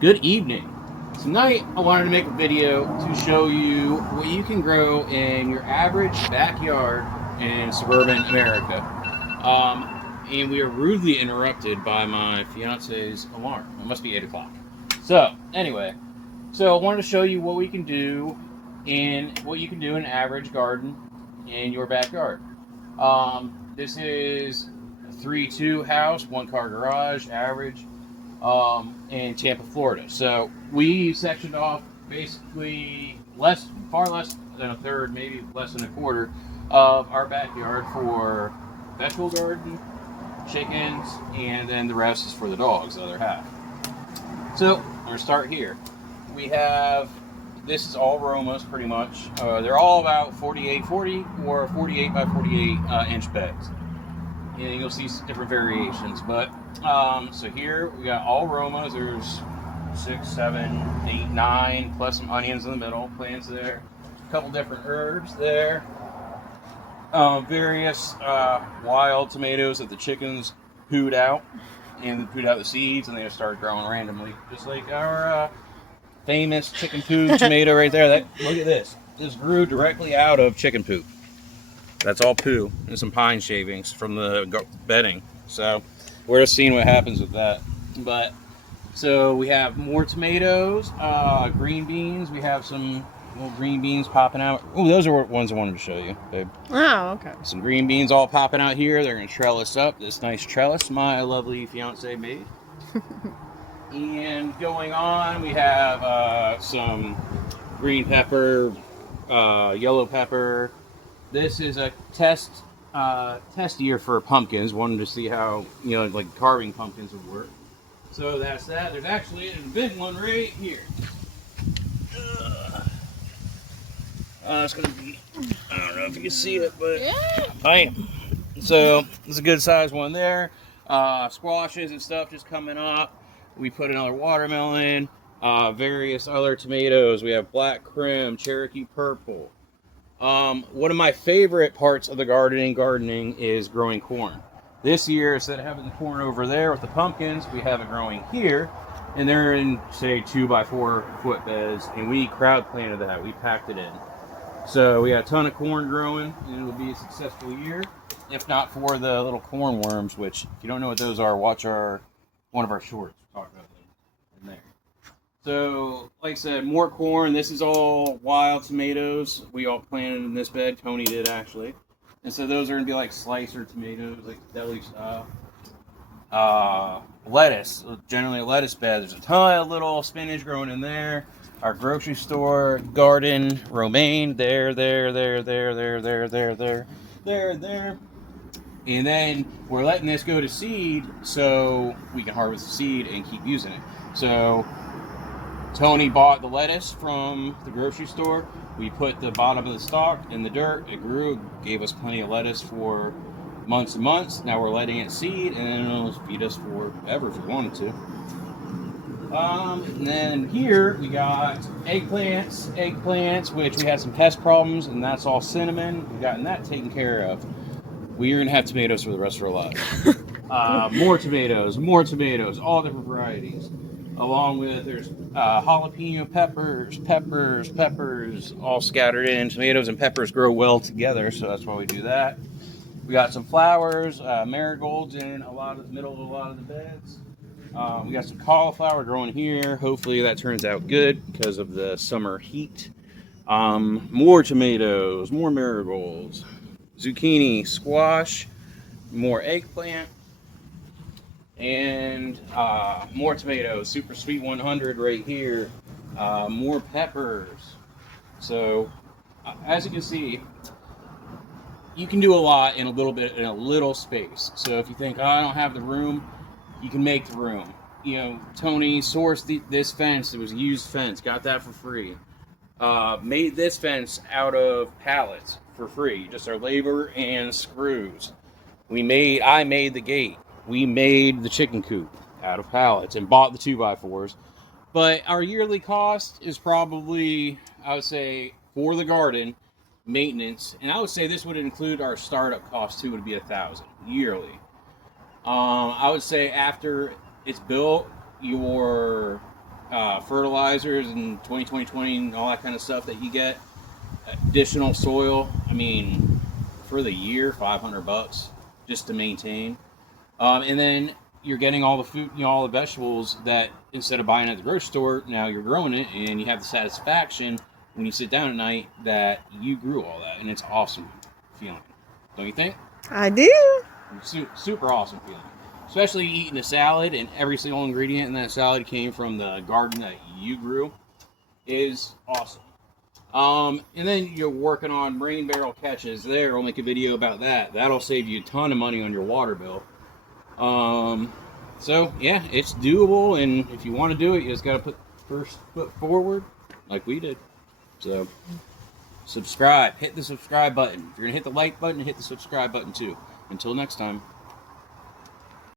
Good evening. Tonight I wanted to make a video to show you what you can grow in your average backyard in suburban America. And we are rudely interrupted by my fiance's alarm. It must be 8 o'clock. So I wanted to show you what we can do in what you can do in an average garden in your backyard. This is a 3-2 house, one car garage, average in Tampa, Florida. So we sectioned off basically far less than a third, maybe less than a quarter of our backyard for vegetable garden, chickens, and then the rest is for the dogs, the other half. So I'm gonna start here. We have this is all Romas pretty much. They're all about 48-40 or 48 by 48 inch beds, and you'll see different variations. But so here we got all Romas. There's 6, 7, 8, 9, plus some onions in the middle, plants there. A couple different herbs there. Various wild tomatoes that the chickens pooed out, and they pooed out the seeds, and they just started growing randomly, just like our famous chicken poo tomato right there. Look at this. This grew directly out of chicken poop. That's all poo and some pine shavings from the bedding. So we're just seeing what happens with that. But so we have more tomatoes, green beans. We have some little green beans popping out. Oh, those are ones I wanted to show you, babe. Oh, okay. Some green beans all popping out here. They're gonna trellis up. This nice trellis my lovely fiance made. And going on, we have some green pepper, yellow pepper. This is a test year for pumpkins. Wanted to see how, like carving pumpkins would work. So that's that. There's actually a big one right here. It's gonna be, I don't know if you can see it, but yeah. So there's a good size one there. Squashes and stuff just coming up. We put another watermelon, various other tomatoes. We have black crim, Cherokee purple. One of my favorite parts of the gardening is growing corn. This year, instead of having the corn over there with the pumpkins, we have it growing here, and they're in, say, 2 by 4 foot beds, and we crowd planted that. We packed it in. So we got a ton of corn growing, and it'll be a successful year, if not for the little corn worms, which, if you don't know what those are, watch one of our shorts. Talk about them in there. So, like I said, more corn. This is all wild tomatoes. We all planted in this bed. Tony did, actually. And so those are going to be like slicer tomatoes, like deli style. Lettuce. Generally a lettuce bed. There's a ton of little spinach growing in there. Our grocery store garden, romaine. There. And then we're letting this go to seed so we can harvest the seed and keep using it. So Tony bought the lettuce from the grocery store. We put the bottom of the stalk in the dirt. It grew, gave us plenty of lettuce for months and months. Now we're letting it seed, and it'll feed us forever if we wanted to. And then here we got eggplants, which we had some pest problems, and that's all cinnamon. We've gotten that taken care of. We're going to have tomatoes for the rest of our lives. More tomatoes, all different varieties. Along with, there's jalapeno peppers, all scattered in. Tomatoes and peppers grow well together, so that's why we do that. We got some flowers, marigolds in the middle of a lot of the beds. We got some cauliflower growing here. Hopefully that turns out good because of the summer heat. More tomatoes, more marigolds, zucchini, squash, more eggplant, and more tomatoes. Super Sweet 100 right here. More peppers. So as you can see, you can do a lot in a little space. So if you think, I don't have the room, you can make the room. Tony sourced this fence. It was a used fence. Got that for free. Made this fence out of pallets for free. Just our labor and screws. I made the gate. We made the chicken coop out of pallets and bought the 2x4s. But our yearly cost is probably, I would say, for the garden, maintenance, and I would say this would include our startup cost too, would be $1,000 yearly. I would say after it's built, your fertilizers and 2020 and all that kind of stuff that you get, additional soil. I mean, for the year, $500 just to maintain. And then you're getting all the food, all the vegetables that instead of buying at the grocery store, now you're growing it, and you have the satisfaction when you sit down at night that you grew all that, and it's awesome feeling. Don't you think? I do. Super awesome feeling. Especially eating a salad and every single ingredient in that salad came from the garden that you grew is awesome. And then you're working on rain barrel catches there. I'll make a video about that. That'll save you a ton of money on your water bill. So yeah, it's doable, and if you want to do it, you just got to put first foot forward like we did. So subscribe, hit the subscribe button. If you're gonna hit the like button, hit the subscribe button too. Until next time.